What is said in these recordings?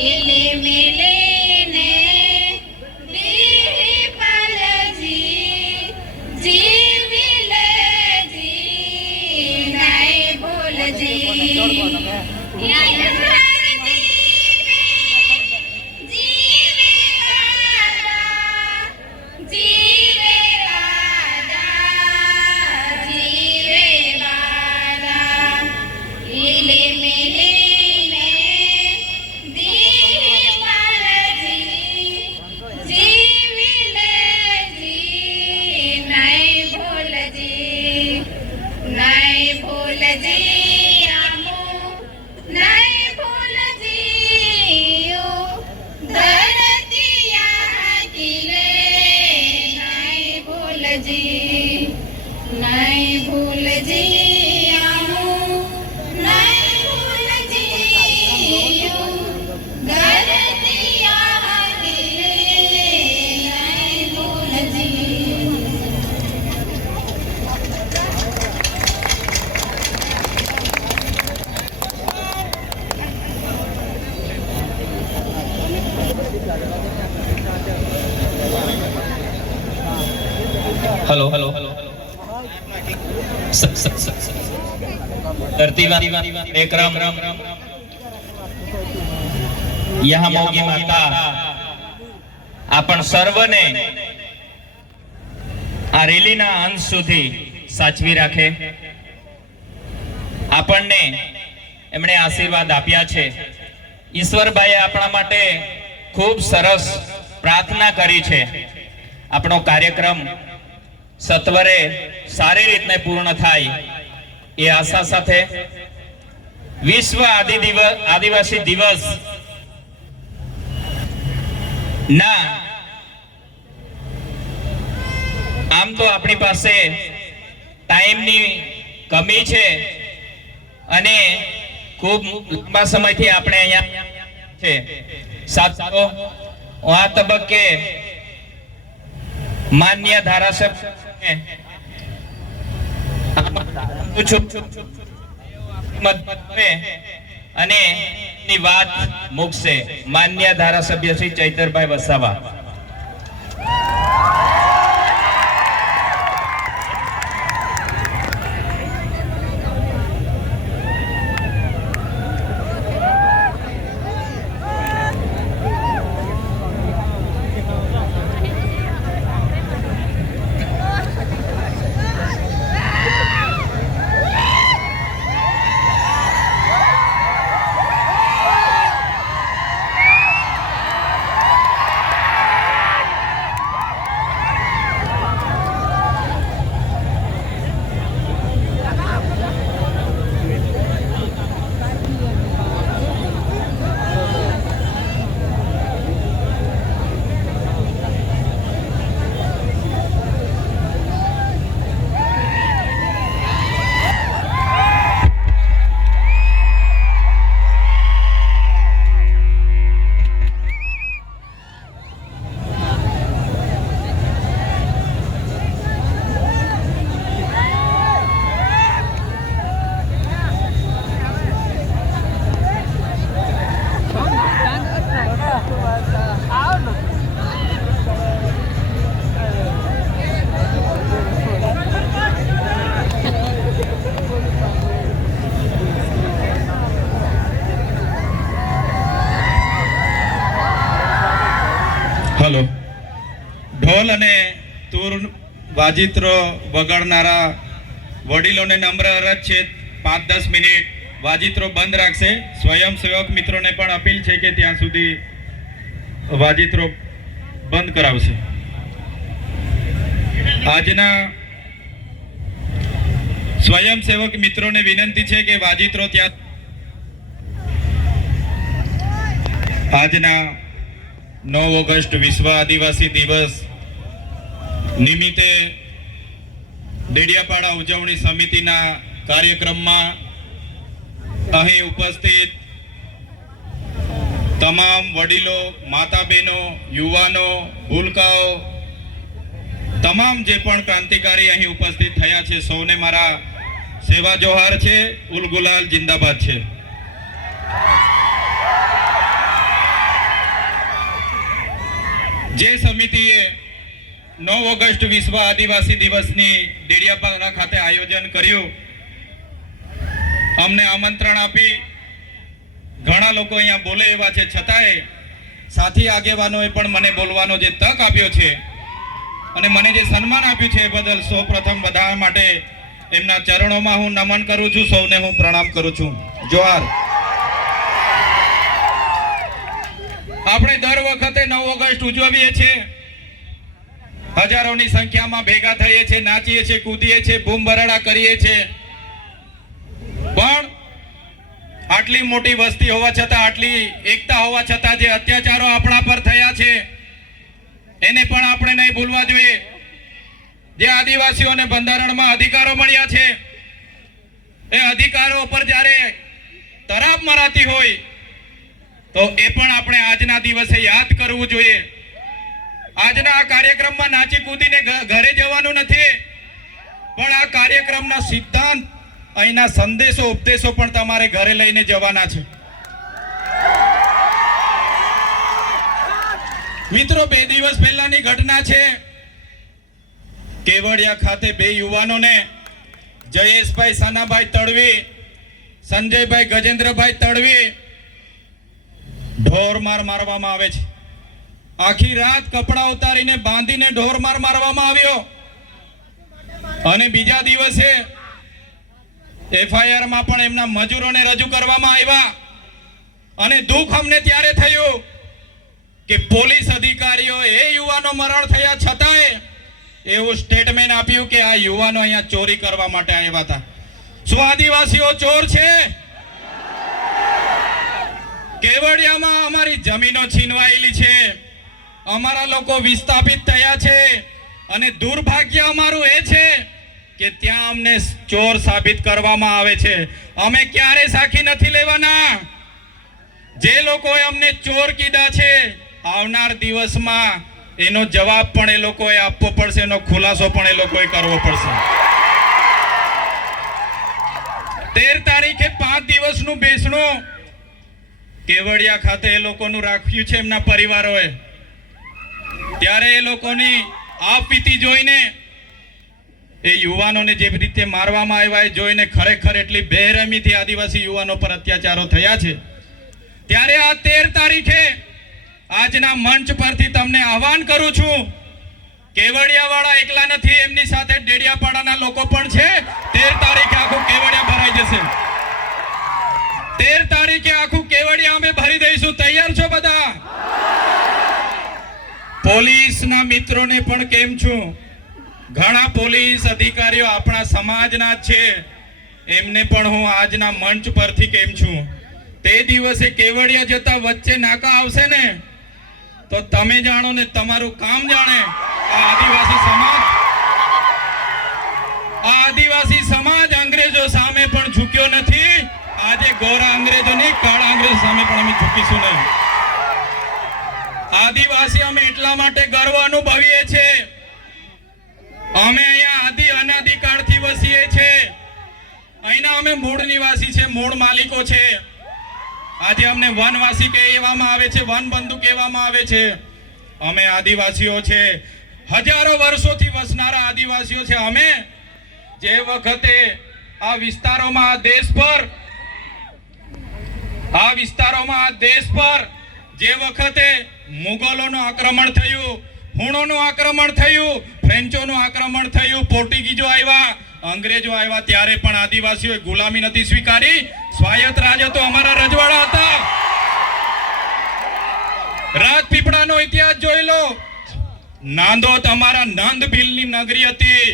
इले मिले ने दी पालजी जीवी ले जी नहीं भूल जी हेलो हेलो धरतीवा विक्रम यहाँ मोगी माता आपण सर्वने आ रेलीना अंत सुधी साचवी राखे। આપણને એમણે આશીર્વાદ આપ્યા છે। ઈશ્વરભાઈએ આપણા માટે ખૂબ સરસ પ્રાર્થના કરી છે। આપણો કાર્યક્રમ સત્વરે સારી રીતે પૂર્ણ થાય એ આશા સાથે વિશ્વ આદિવાસી દિવસ ના આમ તો આપણી પાસે ટાઈમની કમી છે અને ખૂબ લાંબા સમયથી આપણે અહીંયા છે। સાથો આ તબક્કે માન્ય ધારાસભ્ય અને ની વાત મુકશે માન્ય ધારાસભ્ય શ્રી ચૈતરભાઈ વસાવા। हेलो ढोल अने तूर वाजित्रो वगाड़नारा वडीलोने नम्र अरज छे 5-10 मिनिट वाजित्रो बंद राखशे। स्वयंसेवक मित्रोने पण अपील छे के त्यां सुधी वाजित्रो बंद करावशे। आजना स्वयंसेवक मित्रोने विनंती छे के वाजित्रो त्यां आजना 9 ऑगस्ट विश्व आदिवासी दिवस निमित्ते डेडियापाड़ा उजवणी समितिना कार्यक्रममां अहीं उपस्थित तमाम वडीलो, माता बहनों, युवानो, भूलकाओ तमाम जे पण क्रांतिकारी अहीं उपस्थित थया छे सौने मारा सेवा जोहार छे। उल गुलाल जिंदाबाद छे। જે સમિતિએ 9 ઓગસ્ટ વિશ્વ આદિવાસી દિવસની ડેડિયાપાડા ખાતે આયોજન કર્યું, અમને આમંત્રણ આપી ઘણા લોકો અહીંયા બોલે એવા છે, છતાંય સાથી આગેવાનોએ પણ મને બોલવાનો જે તક આપ્યો છે અને મને જે સન્માન આપ્યું છે એ બદલ સૌપ્રથમ બધા માટે એમના ચરણોમાં હું નમન કરું છું, સૌને હું પ્રણામ કરું છું. જોહાર. આપણે દર વખતે 9 ઓગસ્ટ ઉજવીએ છીએ, હજારોની સંખ્યામાં ભેગા થઈએ છીએ, નાચીએ છીએ, કૂદીએ છીએ, બૂમ બરાડા કરીએ છીએ, પણ આટલી મોટી વસ્તી હોવા છતાં, આટલી એકતા હોવા છતાં જે અત્યાચારો આપણા પર થયા છે એને પણ આપણે નહીં ભૂલવા જોઈએ. જે આદિવાસીઓને બંધારણમાં અધિકારો મળ્યા છે એ અધિકારો પર જ્યારે તરાપ મરાતી હોય તો એ પણ આપણે આજના દિવસે યાદ કરવું જોઈએ. આજના આ કાર્યક્રમમાં નાચી કૂદીને ઘરે જવાનું નથી, પણ આ કાર્યક્રમના સિદ્ધાંત, અહીંના સંદેશો ઉપદેશો પણ તમારે ઘરે લઈને જવાના છે. મિત્રો, 2 દિવસ પહેલાની ઘટના છે. કેવડિયા ખાતે 2 યુવાનોને, જયેશભાઈ સાનાભાઈ તડવી, સંજયભાઈ ગજેન્દ્રભાઈ તડવી, ઢોરમાર મારવામાં આવે છે. આખી રાત કપડા ઉતારીને બાંધીને ઢોરમાર મારવામાં આવ્યો અને બીજા દિવસે FIR માં પણ એમના મજૂરોને રજૂ કરવામાં આવ્યા. અને દુઃખ અમને ત્યારે થયું કે પોલીસ અધિકારીઓ એ યુવાનો મરણ થયા છતાંય એવું સ્ટેટમેન્ટ આપ્યું કે આ યુવાનો અહીંયા ચોરી કરવા માટે આવ્યા હતા. શું આદિવાસીઓ ચોર છે? કેવડિયામાં અમારી જમીનો છીનવાયેલી છે, અમારા લોકો વિસ્થાપિત થયા છે અને દુર્ભાગ્ય અમારું એ છે કે ત્યાં અમને ચોર સાબિત કરવામાં આવે છે. અમે ક્યારે સાખી નથી લેવાના. જે લોકોએ અમને ચોર કીધા છે, આવનાર દિવસમાં એનો જવાબ પણ એ લોકોએ આપવો પડશે, એનો ખુલાસો પણ એ લોકોએ કરવો પડશે. 13 તારીખે 5 દિવસનું બેસણું કેવડિયા ખાતે એ લોકોનું રાખ્યું છે એમના પરિવારોએ. ત્યારે એ લોકોની આપવીતી જોઈને, એ યુવાનોને જે રીતે મારવામાં આવ્યા એ જોઈને ખરેખર એટલી બેરહેમીથી આદિવાસી યુવાનો પર અત્યાચારો થયા છે. ત્યારે આ 13 તારીખે આજના મંચ પરથી તમને આહવાન કરું છું, કેવડિયાવાળા એકલા નથી, એમની સાથે ડેડિયાપાડાના લોકો પણ છે. 13 તારીખે આખું કેવડિયા ભરાઈ જશે. 13 તારીખે આખું કેવડિયા અમે ભરી દઈશું. તૈયાર છો બધા? પોલીસના મિત્રોને પણ કેમ છું, ઘણા પોલીસ અધિકારીઓ આપણા સમાજના છે, એમને પણ હું આજના મંચ પરથી કેમ છું. તે દિવસે કેવડિયા જતા વચ્ચે નાકા આવશે ને તો તમે જાણો ને તમારું કામ જાણે. આ આદિવાસી સમાજ અંગ્રેજો સામે પણ ઝૂક્યો નથી. આજે ગોરા અંગ્રેજોની, કાળા અંગ્રેજો સામે પણ અમે ઝૂકીશું નહીં. આદિવાસી અમે એટલા માટે ગર્વ અનુભવીએ છીએ, અમે અહીંયા અનાદિકાળથી વસીએ છીએ. અહીંના અમે મૂળ નિવાસી છે, મૂળ માલિકો છે. આજે અમને વનવાસી કહેવામાં આવે છે, વનબંધુ કહેવામાં આવે છે. અમે આદિવાસીઓ છે, હજારો વર્ષોથી વસનારા આદિવાસીઓ છે. અમે જે વખતે આ વિસ્તારોમાં, આ દેશ પર જે વખતે મુગલોનું આક્રમણ થયું, હુણોનું આક્રમણ થયું, ફ્રેન્ચોનું આક્રમણ થયું, પોર્ટુગીઝો આવ્યા, અંગ્રેજો આવ્યા, ત્યારે પણ આદિવાસીઓએ ગુલામી નથી સ્વીકારી. સ્વાયત્ત રાજ હતો, અમારા રજવાડા હતા. રાજપીપળાનો ઇતિહાસ જોઈ લો. નાંદોદ અમારા નંદ ભીલની નગરી હતી.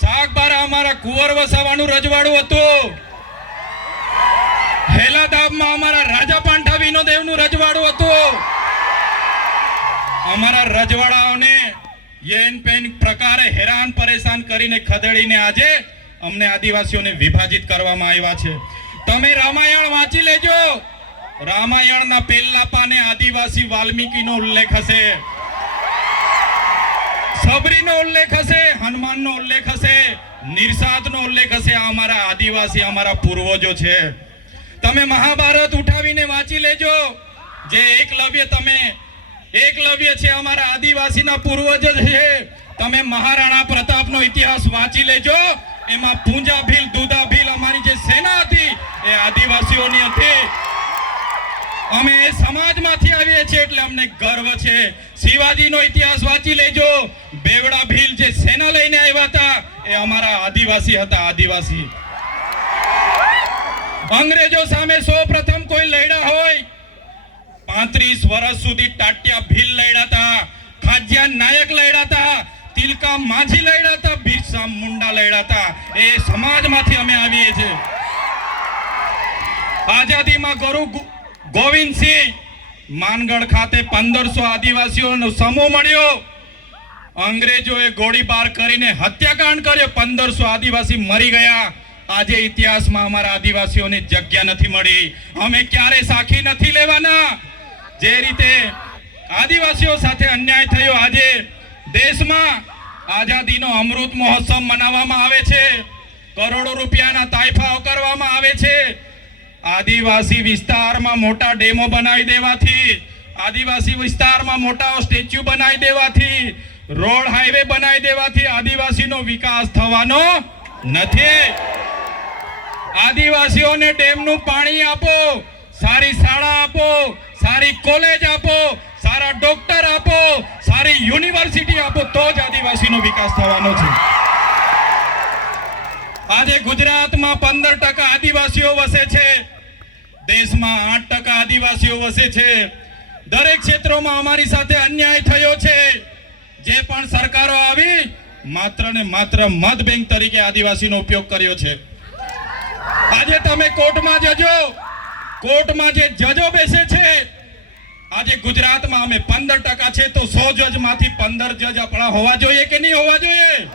સાગબારા અમારા કુંવર વસાવાનું રજવાડું હતું. હેલાદાબમાં અમારા રાજા પાંઠા વિનોદેવનું રજવાડું હતું. અમારા રજવાડાઓને યેન પેન પ્રકારે હેરાન પરેશાન કરીને ખદેડીને આજે અમને આદિવાસીઓને વિભાજિત કરવામાં આવ્યા છે. તમે રામાયણ વાંચી લેજો. રામાયણના પહેલા પાને આદિવાસી વાલ્મીકીનો ઉલ્લેખ હશે, સબરીનો ઉલ્લેખ હશે, હનુમાનનો ઉલ્લેખ હશે, નિર્સાદનો ઉલ્લેખ હશે. આ અમારા આદિવાસી, અમારા પૂર્વજો છે. તમે મહાભારત ઉઠાવીને વાંચી લેજો. જે એકલવ્ય તમે એકલવ્ય છે અમારા આદિવાસીના પૂર્વજ છે. તમે મહારાણા પ્રતાપનો ઇતિહાસ વાંચી લેજો. એમાં પૂંજા ભીલ, દુધા ભીલ અમારી જે સેના હતી એ આદિવાસીઓની હતી. અમે એ સમાજમાંથી આવીએ છીએ એટલે અમને ગર્વ છે. શિવાજીનો ઇતિહાસ વાંચી લેજો. બેવડા ભીલ જે સેના લઈને આવ્યા હતા એ અમારા આદિવાસી હતા. આદિવાસી અંગ્રેજો સામે સૌપ્રથમ કોઈ લડ્યા હોય 35 વર્ષ સુધી ટાટિયા ભીલ લડ્યા હતા, ખાજિયા નાયક લડ્યા હતા, તિલકા માઝી લડ્યા હતા, બિરસા મુંડા લડ્યા હતા. એ સમાજમાંથી અમે આવીએ છીએ. આઝાદીમાં ગુરુ ગોવિંદસિંહ માનગઢ ખાતે 1500 આદિવાસીઓનો સમૂહ મળ્યો. અંગ્રેજોએ ગોળીબાર કરીને હત્યાકાંડ કર્યો. 1500 આદિવાસી મરી ગયા. આજે ઇતિહાસમાં અમારા આદિવાસીઓને જગ્યા નથી મળી. અમે ક્યારે સાખી નથી લેવાના. જે રીતે આદિવાસીઓ સાથે અન્યાય થયો, આજે દેશમાં આઝાદીનો અમૃત મહોત્સવ મનાવવામાં આવે છે. કરોડો રૂપિયાના તાઇફાઓ કરવામાં આવે છે. આદિવાસી વિસ્તારમાં મોટા ડેમો બનાવી દેવાથી, આદિવાસી વિસ્તારમાં મોટા સ્ટેચ્યુ બનાવી દેવાથી, રોડ હાઈવે બનાવી દેવાથી આદિવાસીનો વિકાસ થવાનો નથી. આદિવાસીઓને ડેમનું પાણી આપો, સારી શાળા આપો, સારી કોલેજ આપો, સારા ડોક્ટર આપો, સારી યુનિવર્સિટી આપો, તો જ આદિવાસીનો વિકાસ થવાનો છે. આજે ગુજરાતમાં 15% આદિવાસીઓ વસે છે. દેશમાં 8% આદિવાસીઓ વસે છે. દરેક ક્ષેત્રોમાં અમારી સાથે અન્યાય થયો છે. જે પણ સરકારો આવી માત્ર ને માત્ર મત બેંક તરીકે આદિવાસીનો ઉપયોગ કર્યો છે. આજે તમે કોર્ટમાં જજો, કોર્ટમાં જે જજો બેસે છે, આજે ગુજરાતમાં અમે 15% છે તો 100 જજમાંથી 15 જજ આપણા હોવા જોઈએ કે નહીં હોવા જોઈએ?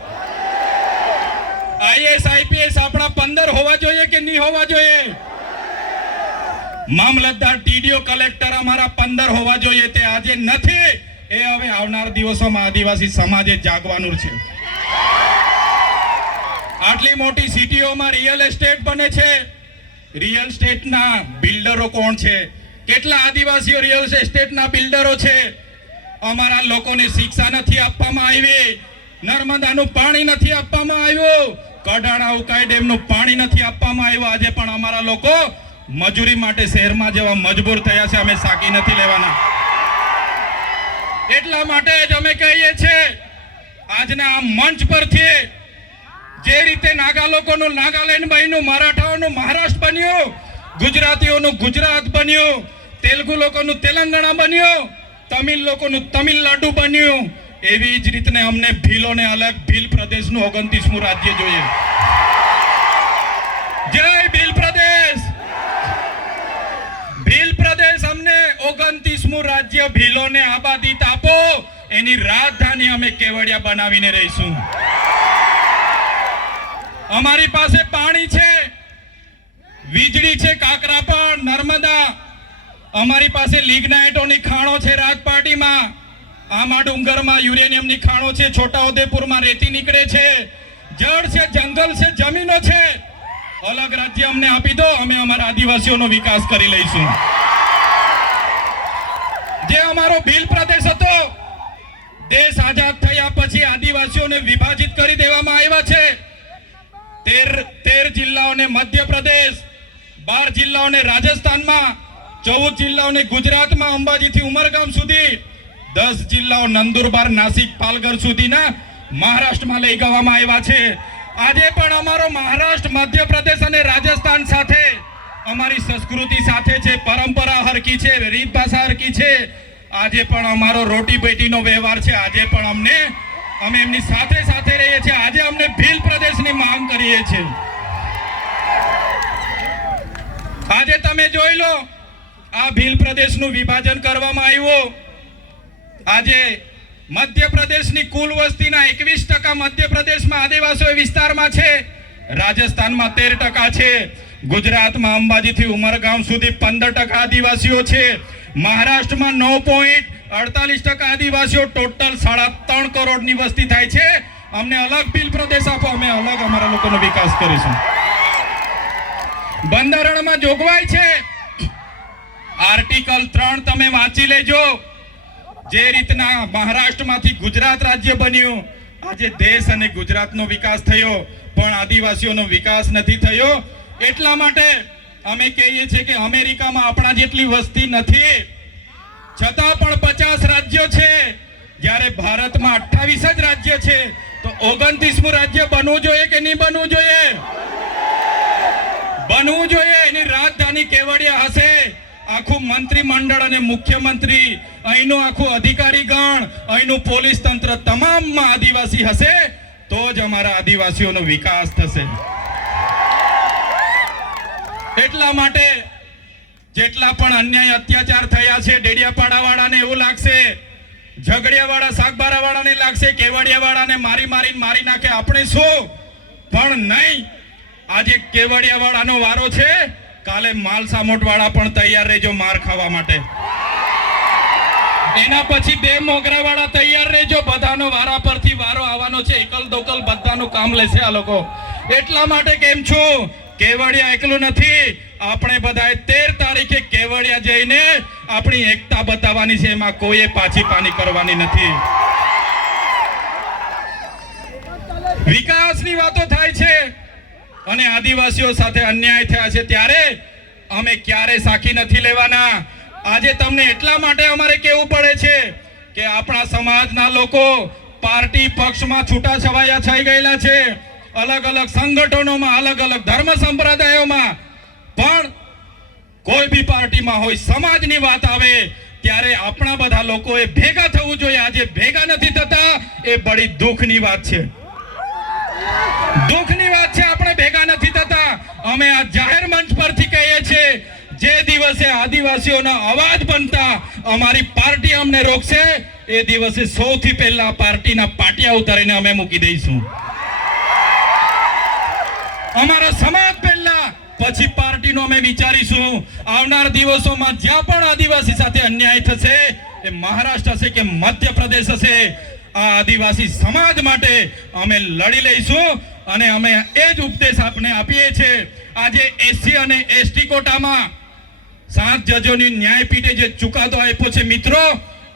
આઈએસ આઈપીએસ આપણા 15 હોવા જોઈએ કે નહીં હોવા જોઈએ? મામલતદાર, ટીડીઓ, કલેક્ટર અમારા 15 હોવા જોઈએ. તે આજે નથી. એ હવે આવનાર દિવસોમાં આદિવાસી સમાજે જાગવાનું છે. આટલી મોટી સિટીઓમાં રિયલ એસ્ટેટ બને છે. રિયલ એસ્ટેટના બિલ્ડરો કોણ છે? કેટલા આદિવાસીઓ રિયલ એસ્ટેટના બિલ્ડરો છે? અમારા લોકોને શિક્ષા નથી આપવામાં આવી, નર્મદાનું પાણી નથી આપવામાં આવ્યું, કડાણા ઉકાઈ ડેમનું પાણી નથી આપવામાં આવ્યું. આજે પણ અમારા લોકો મજૂરી માટે શહેરમાં જવા મજબૂર થયા છે. અમે સાકી નથી લેવાના. એટલા માટે જ અમે કહીએ છીએ આજના આ મંચ પરથી, જે રીતે નાગા લોકોનું નાગાલેન્ડ બન્યું, મરાઠાઓનું મહારાષ્ટ્ર બન્યું, ગુજરાતીઓનું ગુજરાત બન્યું, તેલુગુ લોકોનું તેલંગાણા બન્યું, તમિલ લોકોનું તમિલનાડુ બન્યું, એવી જ રીતે અમને ભીલોને અલગ ભીલ પ્રદેશનું 29મું રાજ્ય જોઈએ. જય ભીલ પ્રદેશ. ભીલ પ્રદેશ અમને 29મું રાજ્ય ભીલોને આબાદી આપો. એની રાજધાની અમે કેવડિયા બનાવીને રહીશું. અમારી પાસે પાણી છે, વીજળી છે, કાકરાપર, નર્મદા. અમારી પાસે લિગ્નાઇટોની ખાણો છે રાજપાટીમાં, આમા ડુંગરમાં યુરેનિયમની ખાણો છે, છોટાઉદેપુરમાં રેતી નીકળે છે, જળ છે, જંગલ છે, જમીનો છે. અલગ રાજ્ય અમને આપી દો, અમે અમારા આદિવાસીઓનો વિકાસ કરી લઈશું. જે અમારો ભીલ પ્રદેશ હતો, દેશ આઝાદ થયા પછી આદિવાસીઓને વિભાજિત કરી દેવામાં આવ્યા છે. 13 જિલ્લાઓને મધ્યપ્રદેશ, 12 જિલ્લાઓને રાજસ્થાનમાં, 14 જિલ્લાઓને ગુજરાતમાં અંબાજીથી ઉમરગામ સુધી, 10 જિલ્લાઓ નંદુરબાર, નાસિક, પાલઘર સુધીના મહારાષ્ટ્રમાં લઈ જવામાં આવ્યા છે. આજે પણ અમારો મહારાષ્ટ્ર, મધ્યપ્રદેશ અને રાજસ્થાન સાથે અમારી સંસ્કૃતિ સાથે છે, પરંપરા હરકી છે, રીત ભાષા હરકી છે. આજે પણ અમારો રોટી બેટીનો વ્યવહાર છે. આજે પણ અમે એમની સાથે સાથે રહીએ છીએ. આજે અમને ભીલ પ્રદેશની માંગ કરીએ છીએ. આજે તમે જોઈ લો, આ ભીલ પ્રદેશનું વિભાજન કરવામાં આવ્યું. આજે મધ્યપ્રદેશની કુલ વસ્તીના 21% મધ્યપ્રદેશમાં આદિવાસી વિસ્તારમાં છે, રાજસ્થાનમાં 13% છે, ગુજરાતમાં અંબાજીથી ઉમરગામ સુધી 15% આદિવાસીઓ છે, મહારાષ્ટ્રમાં 9.48% આદિવાસીઓ. ટોટલ 3.5 કરોડની વસ્તી થાય છે. અમને અલગ ભીલ પ્રદેશ આપો, અમે અલગ અમારા લોકોનો વિકાસ કરીશું. બંધારણમાં જોગવાઈ છે, આર્ટિકલ 3 તમે વાંચી લેજો. જે રીતના મહારાષ્ટ્રમાંથી ગુજરાત રાજ્ય બન્યું, આજે દેશ અને ગુજરાતનો વિકાસ થયો, પણ આદિવાસીઓનો વિકાસ નથી થયો. એટલા માટે અમે કહીએ છીએ કે અમેરિકામાં આપણા જેટલી વસ્તી નથી, છતાં પણ 50 રાજ્યો છે, જ્યારે ભારતમાં 28 જ રાજ્ય છે. તો 29મું રાજ્ય બનવું જોઈએ કે નહીં બનવું જોઈએ? બનવું જોઈએ. એની રાજધાની કેવડિયા હશે. આખું મંત્રીમંડળ અને મુખ્યમંત્રી, અહીંનું આખું અધિકારી ગણ, અહીંનું પોલીસ તંત્ર તમામમાં આદિવાસી હશે, તો જ અમારા આદિવાસીઓનો વિકાસ થશે. એટલા માટે જેટલા પણ અન્યાય અત્યાચાર થયા છે, ડેડિયાપાડા વાળાને એવું લાગશે, ઝઘડિયા વાળા શાકબારા વાળાને લાગશે, કેવડિયા વાળાને મારી નાખે, આપણે શું? પણ નહીં. આજે કેવડિયા વાળાનો વારો છે, કાલે માલસામોટ વાળા પણ તૈયાર રહેજો માર ખાવા માટે. એના પછી 2 મોગરા વાળા તૈયાર રહેજો, બધાનો વારા પરથી વારો આવવાનો છે. એકલ દોકલ બધાનું કામ લેશે આ લોકો. એટલા માટે કેમ છું, કેવડિયા એકલું નથી, આપણે બધાએ 13 તારીખે કેવડિયા જઈને આપણી એકતા બતાવવાની છે. એમાં કોઈએ પાછી પાની કરવાની નથી. વિકાસની વાતો થાય છે અને આદિવાસીઓ સાથે અન્યાય થયા છે, ત્યારે અમે ક્યારે સાખી નથી લેવાના. આજે તમને એટલા માટે અમારે કહેવું પડે છે કે આપણા સમાજના લોકો પાર્ટી પક્ષમાં છૂટા છવાયા થઈ ગયેલા છે, અલગ અલગ સંગઠનોમાં, અલગ અલગ ધર્મ સંપ્રદાયોમાં, પણ કોઈ બી પાર્ટીમાં હોય, સમાજની વાત આવે ત્યારે આપણા બધા લોકોએ ભેગા થવું જોઈએ. આજે ભેગા નથી થતા, એ બડી દુઃખની વાત છે. દુઃખની વાત છે, આપણે ભેગા નથી થતા. અમે આ જાહેર મંચ પરથી કહીએ છીએ, જે દિવસે આદિવાસીઓના અવાજ બનતા અમારી પાર્ટી અમને રોકશે, એ દિવસે સૌથી પહેલા પાર્ટીના પાટિયા ઉતારીને અમે મૂકી દઈશું. અમારો સમાજ પહેલા, પછી પાર્ટીનો અમે વિચારીશું. આવનાર દિવસોમાં જ્યાં પણ આદિવાસી સાથે અન્યાય થશે, એ મહારાષ્ટ્ર હશે કે મધ્યપ્રદેશ હશે, આ આદિવાસી સમાજ માટે અમે લડી લઈશું. અને અમે એ જ ઉપદેશ આપણે આપીએ છીએ. આજે એસસી અને એસટી કોટામાં 7 જજોની ન્યાયપીઠે જે ચુકાદો આપ્યો છે, મિત્રો,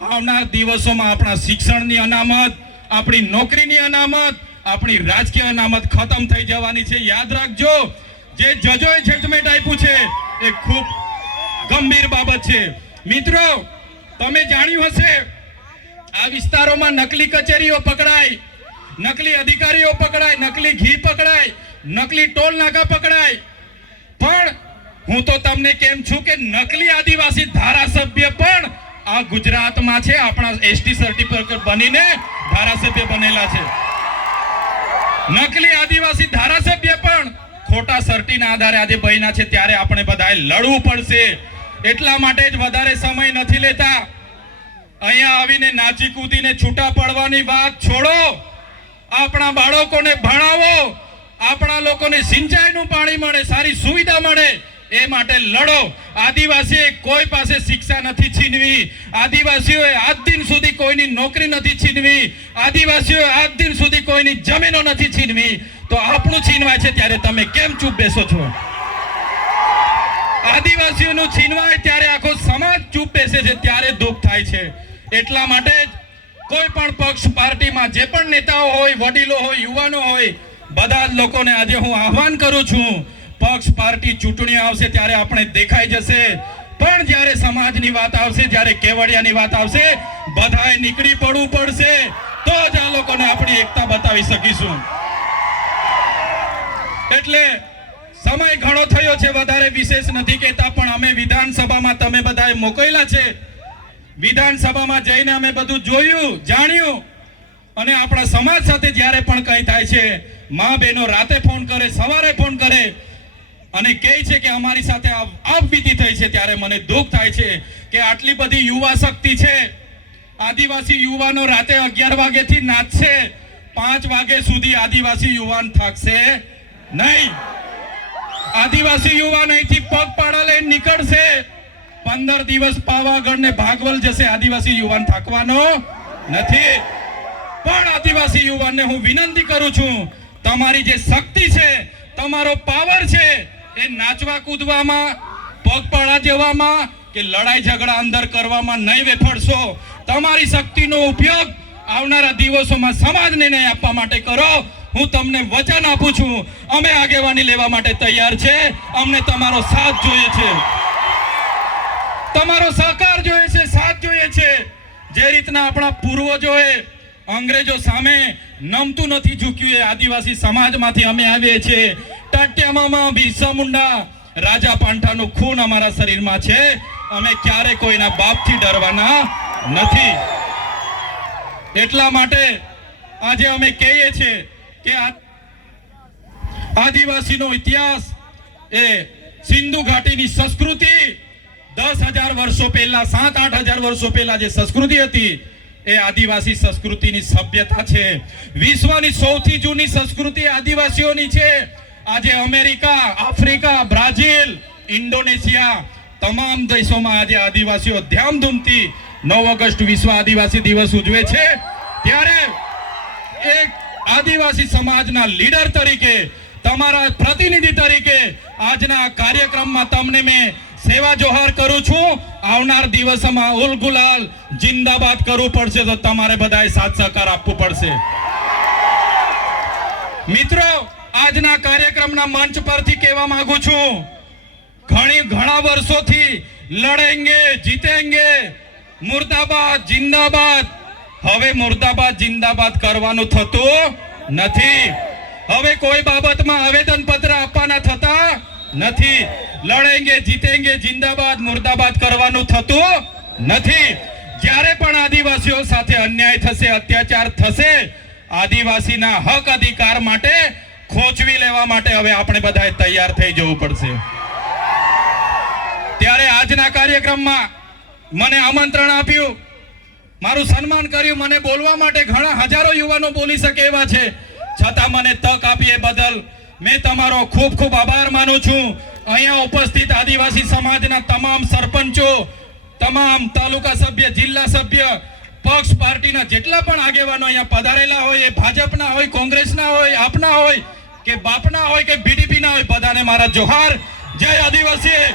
આવનાર દિવસોમાં આપણા શિક્ષણની અનામત, આપણી નોકરીની અનામત, આપણી રાજકીય અનામત ખતમ થઈ જવાની છે. યાદ રાખજો, જે જજોએ જજમેન્ટ આપ્યું છે એ ખૂબ ગંભીર બાબત છે. મિત્રો, તમે જાણ્યું હશે, આ વિસ્તારોમાં નકલી કચેરીઓ પકડાય, નકલી અધિકારીઓ પકડાય, નકલી ઘી પકડાય, નકલી ટોલ નાકા પકડાય. પણ હું તો તમને કેમ છું કે નકલી આદિવાસી ધારાસભ્ય પણ આ ગુજરાતમાં છે, આપણા એસટી સર્ટિફિકેટ બનીને ધારાસભ્ય બનેલા છે. નકલી આદિવાસી ધારાસભ્ય પણ ખોટા સર્ટીના આધારે આજે બન્યા છે, ત્યારે આપણે બધાએ લડવું પડશે. એટલા માટે જ વધારે સમય નથી લેતા. અહીંયા આવીને નાચી કૂદીને છૂટા પડવાની વાત છોડો. આપણા બાળકોને ભણાવો, આપણા લોકોને સિંચાઈનું પાણી મળે, સારી સુવિધા મળે, એ માટે લડો. આદિવાસીએ કોઈ પાસે શિક્ષા નથી છીનવી, આદિવાસીઓએ આજ દિન સુધી કોઈની નોકરી નથી છીનવી, આદિવાસીઓએ આજ દિન સુધી કોઈની જમીનો નથી છીનવી. તો આપણું છીનવાય છે ત્યારે તમે કેમ ચૂપ બેસો છો? આદિવાસીઓનું છીનવાય ત્યારે આખો સમાજ ચૂપ બેસે છે, ત્યારે દુઃખ થાય છે. એટલા માટે જ કોઈ પણ પક્ષ પાર્ટીમાં જે પણ નેતાઓ હોય, વડીલો હોય, યુવાનો હોય, બધા જ લોકોને આજે હું આહ્વાન કરું છું, પક્ષ પાર્ટી ચૂંટણી આવશે ત્યારે આપણે દેખાઈ જશે, પણ જ્યારે સમાજની વાત આવશે, જ્યારે કેવડિયાની વાત આવશે, બધાએ નીકળી પડવું પડશે, તો જ આ લોકોને આપણી એકતા બતાવી શકીશું. એટલે સમય ઘણો થયો છે, વધારે વિશેષ નથી કહેતા, પણ અમે વિધાનસભામાં તમે બધાએ મોકલેલા છે. વિધાનસભામાં જઈને અમે બધું જોયું, જાણ્યું, અને આપણા સમાજ સાથે જ્યારે પણ કંઈ થાય છે, મા બહેનો રાતે ફોન કરે, સવારે ફોન કરે અને કહે છે કે અમારી સાથે આપવીતી થઈ છે, ત્યારે મને દુઃખ થાય છે કે આટલી બધી યુવા શક્તિ છે. આદિવાસી યુવાનો રાતે 11 વાગ્યાથી નાચશે, 5 વાગ્યા સુધી આદિવાસી યુવાન થાકશે નહીં. આદિવાસી યુવાન અહીંથી પગપાળા લઈને નીકળશે, 15 દિવસ પાવાગઢ ને ભાગવલ જશે, આદિવાસી યુવાન થાકવાનો નથી. પણ આદિવાસી યુવાનને હું વિનંતી કરું છું, તમારી જે શક્તિ છે, તમારો પાવર છે, એ નાચવા કૂદવામાં, પગપાળા જવામાં કે લડાઈ ઝઘડા અંદર કરવામાં નહીં વેફળશો. તમારી શક્તિનો ઉપયોગ આવનારા દિવસોમાં સમાજને ન્યાય આપવા માટે કરો. હું તમને વચન આપું છું, અમે આગેવાની લેવા માટે તૈયાર છે. અમને તમારો સાથ જોઈએ છે, તમારો સહકાર જોઈએ છે, સાથ જોઈએ છે. જે રીતના આપણા પૂર્વજોએ અંગ્રેજો સામે નમતું નથી ઝૂક્યું, એ આદિવાસી સમાજમાંથી અમે આવીએ છીએ. ટાટિયામાં બિરસા મુંડા, રાજા પાંઠાનું ખૂન અમારા શરીરમાં છે. અમે ક્યારે કોઈના બાપથી ડરવાના નથી. એટલા માટે આજે અમે કહીએ છીએ કે આદિવાસીનો ઇતિહાસ એ સિંધુ ઘાટીની સંસ્કૃતિ 10,000 વર્ષો પહેલા, 7-8 હજાર વર્ષો પહેલા જે સંસ્કૃતિ હતી એ આદિવાસી સંસ્કૃતિની સભ્યતા છે. વિશ્વની સૌથી જૂની સંસ્કૃતિ આદિવાસીઓની છે. આજે અમેરિકા, આફ્રિકા, બ્રાઝિલ, ઇન્ડોનેશિયા તમામ દેશોમાં આજે આદિવાસીઓ ધામધૂમથી 9 ઓગસ્ટ વિશ્વ આદિવાસી દિવસ ઉજવે છે. ત્યારે એક આદિવાસી સમાજના લીડર તરીકે, તમારા પ્રતિનિધિ તરીકે આજના કાર્યક્રમમાં તમને મેં સેવા જોહાર કરું છું. આવનાર દિવસોમાં ઉલ ગુલાલ જિંદાબાદ કરવું પડશે તો તમારે બધાએ સાથ સહકાર આપવું પડશે. મિત્રો, આજના કાર્યક્રમના મંચ પરથી કહેવા માંગુ છું, ઘણા વર્ષોથી લડેંગે જીતેંગે, મુર્દાબાદ જિંદાબાદ. હવે મુર્દાબાદ જિંદાબાદ કરવાનું થતું નથી. હવે કોઈ બાબતમાં આવેદન પત્ર આપવાના થતા નથી. લડેંગે જીતેંગે જિંદાબાદ મુર્દાબાદ કરવાનું થતું નથી. જ્યારે પણ આદિવાસીઓ સાથે અન્યાય થશે, અત્યાચાર થશે, આદિવાસીના હક અધિકાર માટે ખોચવી લેવા માટે હવે આપણે બધાએ તૈયાર થઈ જવું પડશે. ત્યારે આજના કાર્યક્રમમાં મને આમંત્રણ આપ્યું, મારું સન્માન કર્યું, મને બોલવા માટે ઘણા હજારો યુવાનો બોલી શકે એવા છે, છતાં મને તક આપી એ બદલ મેં તમારો ખૂબ ખૂબ આભાર માનું છું. અહીંયા ઉપસ્થિત આદિવાસી સમાજના તમામ સરપંચો, તમામ તાલુકા સભ્ય, જિલ્લા સભ્ય, પક્ષ પાર્ટીના જેટલા પણ આગેવાનો અહીંયા પધારેલા હોય, એ ભાજપના હોય, કોંગ્રેસના હોય, આપના હોય કે બાપના હોય કે બીડીપીના હોય, બધાને મારા જોહાર. જય આદિવાસી.